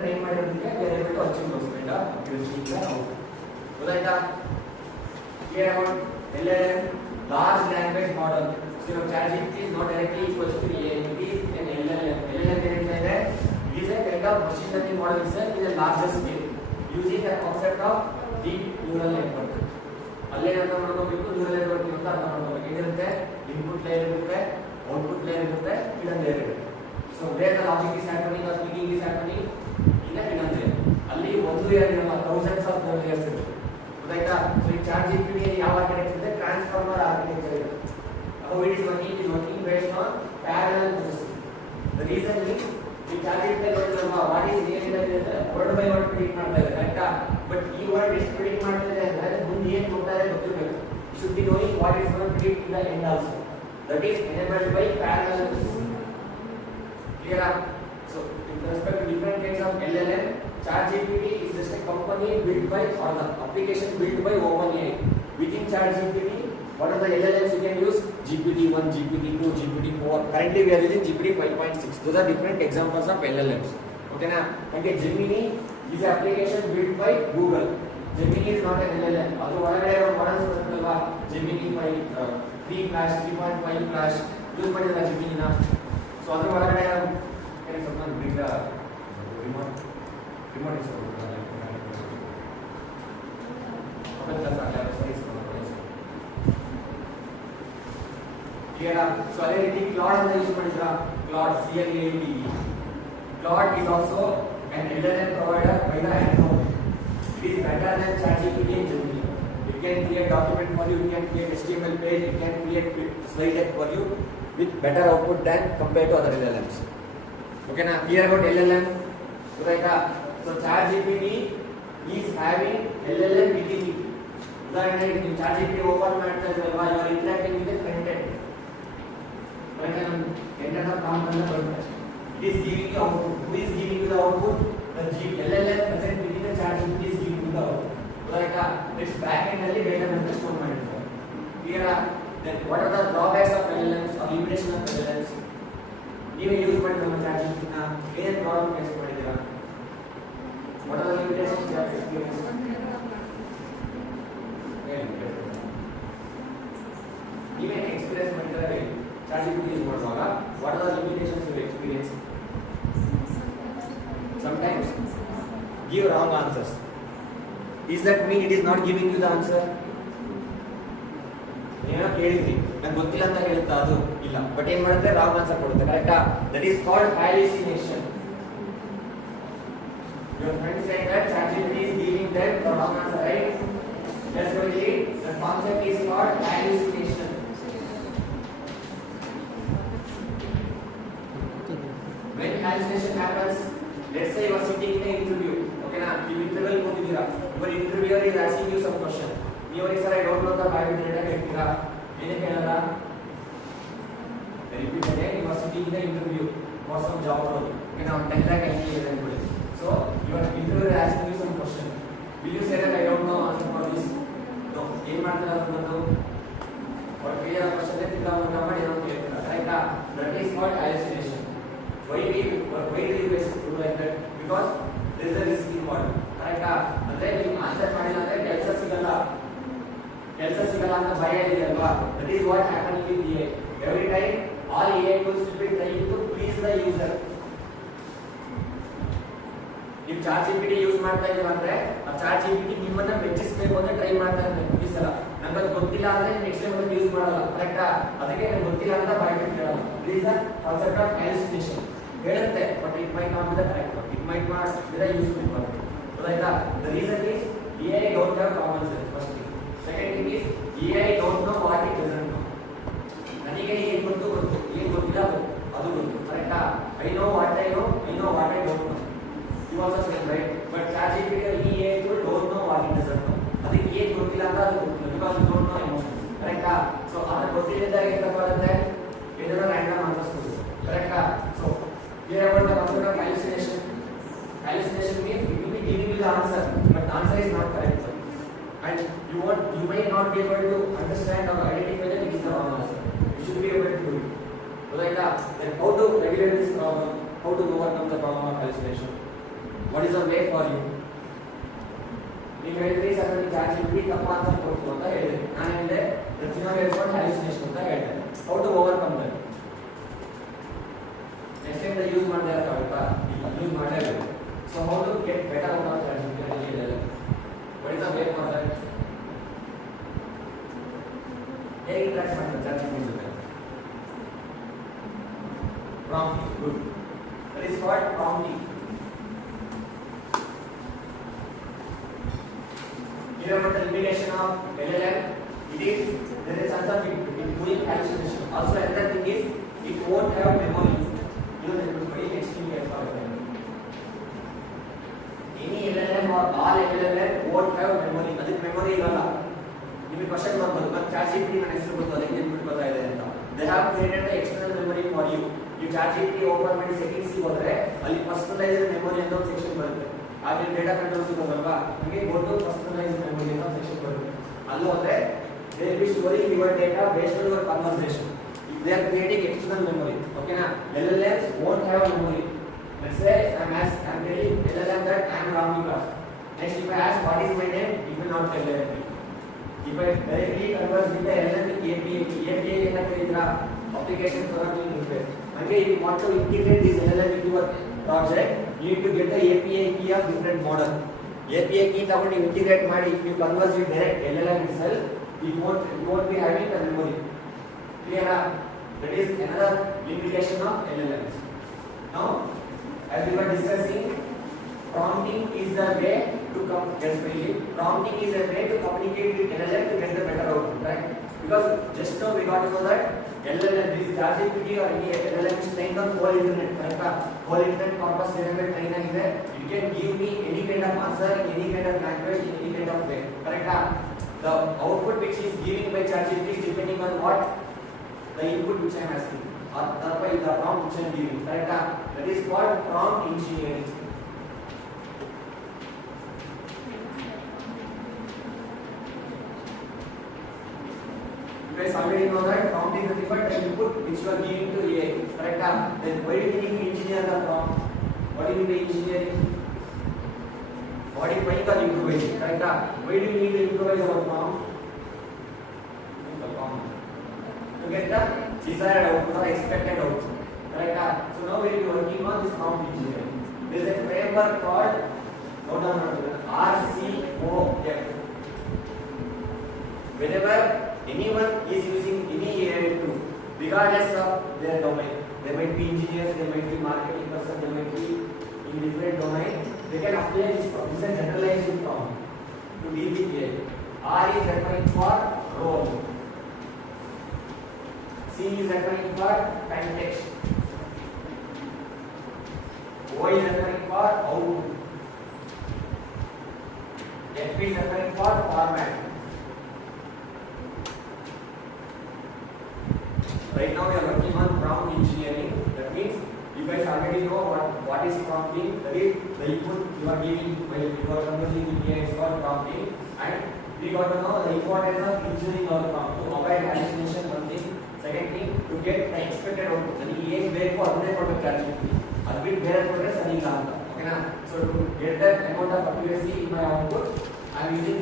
Train ಮಾಡಿರೋದಕ್ಕೆ we are able to achieve those kind of accuracy in the output. ಗೊತ್ತಾಯ್ತಾ? Here about LLM, large language model. So your ChatGPT is not directly equal to AI, it is an LLM. LLM ಏನಂತಂದ್ರೆ it is a kind of machine learning model itself in a larger scale using the concept of deep neural network. ಅಲ್ಲೇ ಅರ್ಥ ಮಾಡ್ಕೋಬೇಕು, neural network ಅಂತ ಅರ್ಥ ಮಾಡ್ಕೋಬೇಕು. ಏನಿರುತ್ತೆ? Input layer ಇರುತ್ತೆ, output layer ಇರುತ್ತೆ, ಹಿಡನ್ ಲೇಯರ್ ಇರುತ್ತೆ. So where the logic is happening or speaking is happening in hidden layer. ಅಲ್ಲಿ ಒಂದು ಲೇಯರ್ ಇರಲ್ಲ, ಥೌಸಂಡ್ಸ್ ಆಫ್ ಲೇಯರ್ಸ್ ಇರುತ್ತೆ. ಗೊತ್ತಾಯ್ತಾ? ಸೊ ಈ ChatGPT ಯಾವ ಆರ್ಕಿಟೆಕ್ಚರ್ ಇದೆ? ಟ್ರಾನ್ಸ್ಫಾರ್ಮರ್ ಆರ್ಕಿಟೆಕ್ಚರ್ ಇದೆ. How it is working based on parallel processing. The reason is ಈ ChatGPT what is really word by word predict ಮಾಡ್ತಾ ಇದೆ, ಕರೆಕ್ಟಾ? ಬಟ್ ಈ ವರ್ಡ್ ಎಷ್ಟು ಪ್ರಿಡಿಕ್ಟ್ ಮಾಡ್ತಿದೆ ಅಂದ್ರೆ ಮುಂದೆ ಏನು ಕೊಡ್ತಾರೆ ಗೊತ್ತಿರಬೇಕು. You should be knowing what is going to predict in the end also. That is enabled by parallel processing. Clear? So with respect to different kinds of LLM, ChatGPT is just a company built by or the application built by OpenAI. Within ChatGPT, what are the LLMs you can use? GPT-1, GPT-2, GPT-4. Currently we are using GPT 5.6. Those are different examples of LLMs. Okay na? And Gemini is an application built by Google. Gemini is not an LLM. ಅದು ಒಳಗಡೆ models ಬರುತ್ತಲ್ವಾ, Gemini 5, 3 Flash, 3.5 Flash use ಮಾಡಿದ Gemini ನ. So ಅದ್ರ ಒಳಗಡೆ ಏನು ಸ್ವಲ್ಪ big remote is here. So ಅದೇ ರೀತಿ Claude ಅಂತ ಯೂಸ್ ಮಾಡಿದ್ರಾ? Claude, CLAUDE. Claude is also an LLM provider by the Anthropic. It is better than ChatGPT and Gemini. It can create document for you, it can create HTML page, it can create slide deck for you with better output than compared to other LLMs. Okay na? Here about LLM. Right? So ChatGPT is having LLM within it. ಉದಾಹರಣೆಗೆ ನೀವು ChatGPT open ಮಾಡ್ತಾ ಇದ್ರಲ್ವಾ, you are interacting with the front end. End of command button. It is giving you output. Who is giving you the output? The LLM present within the ChatGPT is giving you the output. Like its back end ಅಲ್ಲಿ data ನ store ಮಾಡಿರ್ತಾರೆ. Here then what are the drawbacks of LLMs or limitation of LLMs? ನೀವು use ಮಾಡಿದ ChatGPT ನ ಏನು problem face ಮಾಡಿದ್ದೀರಾ? What are the limitations you have experienced? ನೀವೇ experience ಮಾಡಿದ್ರೆ ChatGPT ಯೂಸ್ ಮಾಡುವಾಗ what are the limitations you experience? Sometimes give wrong answers. Is that mean it is not giving you the answer? ಏನೋ ಕೇಳಿದ್ರಿ, ನಂಗೆ ಗೊತ್ತಿಲ್ಲ ಅಂತ ಹೇಳ್ತಾ ಅದು ಇಲ್ಲ, ಬಟ್ ಏನ್ ಮಾಡುತ್ತೆ? ರಾಂಗ್ ಆನ್ಸರ್ ಕೊಡುತ್ತೆ. ಕರೆಕ್ಟಾ? That is called hallucination. Your friend said that ChatGPT is giving them the wrong answer, right? That's why the concept is called hallucination. When hallucination happens, let's say you are sitting in an interview, okay na? You interview ಹೋಗಿದ್ದೀರಾ, your interviewer is asking you some question. ನೀವು sir I don't know ಅಂತ ಬಾಯ್ಬಿಟ್ಟು ಹೇಳಕ್ಕೆ ಹೇಳ್ತೀರಾ? ಏನಕ್ಕೆ ಹೇಳಲ್ಲ? Repeat ಅದೇ, you are sitting in the interview for some job role. Okay, now 10 lakh entry ಇದೆ ಅನ್ಕೊಳ್ಳಿ. So your interviewer is asking you some question. Will you say that I don't know answer for this? No. ಏನು ಮಾಡ್ತಾರೆ ಅನ್ನೋದು but clear question ಇದೆ, ತಿರ್ಗಾ ಒಂದು ಮಾಡಿ ಏನೋ ಕೇಳ್ತಾರೆ. ಕರೆಕ್ಟಾ? That is called hallucination. Why do you do like that? Because there is a risk involved. ಕರೆಕ್ಟಾ? ಅಂದ್ರೆ ನೀವು ಆನ್ಸರ್ ಮಾಡಿಲ್ಲ ಅಂದ್ರೆ ಕೆಲಸ ಸಿಗಲ್ಲ ಅಂತ ಭಯ ಇದೆ ಅಲ್ವಾ? That is what happened with AI. Every time all AI tools will be trying to please the user. ನೀವು ChatGPT ಯೂಸ್ ಮಾಡ್ತಾ ಇದ್ದೀರಾ ಅಂದ್ರೆ ಆ ChatGPT ನಿಮ್ಮನ್ನ ಮೆಚ್ಚಿಸಬೇಕು ಅಂತ ಟ್ರೈ ಮಾಡ್ತಾ ಇರ್ತಾರೆ ಈ ಸಲ. ನಂಗೆ ಅದು ಗೊತ್ತಿಲ್ಲ ಅಂದ್ರೆ ನೆಕ್ಸ್ಟ್ ಟೈಮ್ ಅದನ್ನ ಯೂಸ್ ಮಾಡಲ್ಲ. ಕರೆಕ್ಟಾ? ಅದಕ್ಕೆ ನಂಗೆ ಗೊತ್ತಿಲ್ಲ ಅಂತ ಬಾಯ್ಬಿಟ್ಟು ಹೇಳಲ್ಲ. This is the concept of hallucination. ಹೇಳುತ್ತೆ but it might not be the correct one. It might not be the useful one. Right? The reason is AI don't have common sense. First thing. Second thing is AI don't know what it doesn't know. ನನಗೆ ಏನು ಗೊತ್ತು, ಏನು ಗೊತ್ತಿಲ್ಲ ಅದು ಗೊತ್ತು. ಕರೆಕ್ಟಾ? I know what I know what I don't know. You also said right, but ChatGPT AI tool don't know what it doesn't know. ಅದಕ್ಕೆ ಏನು ಗೊತ್ತಿಲ್ಲ ಅಂತ ಅದು ಗೊತ್ತಿಲ್ಲ, because you don't know emotions. ಕರೆಕ್ಟಾ? ಸೊ ಅದನ್ನ ಗೊತ್ತಿಲ್ಲದಾಗ ಏನು ಬರುತ್ತೆ? ಏನೋ ರ್ಯಾಂಡಮ್ ಆನ್ಸರ್ಸ್ ಕೊಡುತ್ತೆ. ಕರೆಕ್ಟಾ? So here about the concept of hallucination. Hallucination means it will be giving you the answer, but the answer is not correct. And you may not be able to understand or identify that it is the wrong answer. You should be able to do it. So like that, then how to regulate this problem? How to overcome the problem of hallucination? What is the way for you? ನೀವು ಹೇಳಿದ್ರಿ sir ನನಗೆ chat GPT ತಪ್ಪು answer ಕೊಡ್ತು ಅಂತ ಹೇಳಿದ್ರಿ. ನಾನು ಹೇಳಿದೆ ರೆಸಿನೋ respond hallucination ಅಂತ ಹೇಳಿದೆ. How to overcome that? Next time use ಮಾಡದೇ ಇರಕ್ಕಾಗುತ್ತಾ? ಯೂಸ್ ಮಾಡಲೇಬೇಕು. So how to get better out of chat GPT ಅಂತ ಹೇಳಿದೆ. What is the way for that? ಹೇಗೆ ಇಂಟ್ರಾಕ್ಟ್ ಮಾಡ್ತಾರೆ ಚಾಟ್ ಜಿಪಿಟಿ ಜೊತೆ? Prompting. Good. That is called prompting. Here about the limitation of LLM, it is there is chance of it doing hallucination. Also another thing is it won't have memory. You know that is very extremely important. Any LLM or all LLM won't have memory. That memory iralla. ನಿಮಗೆ question ಬರ್ಬೋದು ಮತ್ತೆ chat GPT ನನ್ನ ಹೆಸರು ಗೊತ್ತು ಅದಕ್ಕೆ ನೆನಪಿಟ್ಟು ಬರ್ತಾ ಇದೆ ಅಂತ. They have created the external memory for you. You chat GPT open ಮಾಡಿ ಸೆಟ್ಟಿಂಗ್ಸ್ ಗೆ ಹೋದ್ರೆ ಅಲ್ಲಿ ಪರ್ಸನಲೈಸ್ಡ್ ಮೆಮೊರಿ ಅಂತ ಒಂದು ಸೆಕ್ಷನ್ ಬರುತ್ತೆ. ಆದ್ರೆ ಡೇಟಾ ಕಂಟ್ರೋಲ್ಸ್ ಹೋಗಲ್ವಾ ನಿಮಗೆ ಗೋ ಟು ಪರ್ಸನಲೈಸ್ಡ್ ಮೆಮೊರಿ ಅಂತ ಸೆಕ್ಷನ್ ಬರುತ್ತೆ. ಅಲ್ಲಿ ಹೋದ್ರೆ they will be storing your data based on your conversation. If they are creating external memory, okay na? LLMs won't have memory. Let's say I'm telling LLM that I am Ramika. Next if I ask what is my name, it will not tell anything. If I directly converse with the LLM with API என்ன தெரியுதா? Application programming interface. Okay, if you want to integrate this LLM into your project, you need to get the API key of different model. API key ತಗೊಂಡು ನೀವು integrate ಮಾಡಿ if you converse with direct LLM itself, it won't be having the memory. Clear? That is another limitation of LLMs. Now, as we were discussing, prompting is the way to prompting is a way to communicate with LLM to get the better output, right? Because just now we got to know that LLM, this ChatGPT or any LLM is trained on whole internet, correct? Whole internet corpus database trained ಆಗಿದೆ. It can give me any kind of answer in any kind of language in any kind of way, correct? The output which is given by ChatGPT is depending on what the input which I am asking or the prompt which I am giving, correct? That is called prompt engineering. You guys already know that prompt is nothing but the input which you are giving to AI, correct? Then why do you need to engineer the prompt? What do you mean by engineering? Modifying or improvising, correct? Why do you need to improvise our prompt? To get the desired output or expected output, correct? So now we will be working on this prompt engineering. There is a framework called RCOF. Whenever anyone is using any AI tool, regardless of their domain, they might be engineers, they might be marketing person, they might be in different domain, they can apply this prompt. This is a generalized prompt to deal with AI. R is referring for role, C is referring for context, O is referring for output, F is referring for format. Right now we are working on prompt engineering. That means you guys already know what is prompting. That is the input you are giving while you are conversing with AI is called prompting. And we got to know the importance of engineering our prompt. To avoid hallucination, one thing. Second thing, to get the expected output. That is AI ಬೇರೆ ಅದನ್ನೇ ಕೊಡಬೇಕು ChatGPT. ಅದು ಬಿಟ್ಟು ಬೇರೆ ಕೊಟ್ಟರೆ ಸರಿ ಇಲ್ಲ ಅಂತ. ಓಕೆನಾ? So to get that amount of accuracy in my output, I am using